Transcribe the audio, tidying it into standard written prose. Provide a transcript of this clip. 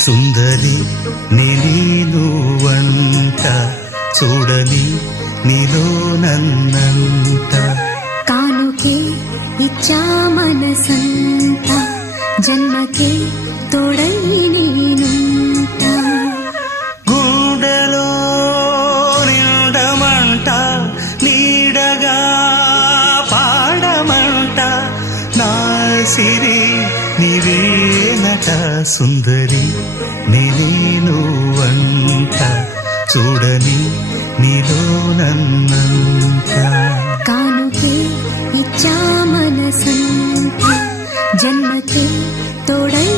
సుందరి నేను వంట చూడని నీలో నన్నంట కానుకే ఇచ్చా మనసంత జన్మకే తోడై నేనుంట గుండెలో నిండమంట నీడగా పాడమంట నా సిరి నీవేనట సుందరి నేను వంట చూడని నీలో నన్నంత కానుకే ఇచ్చా మనసంత జన్మకే తోడై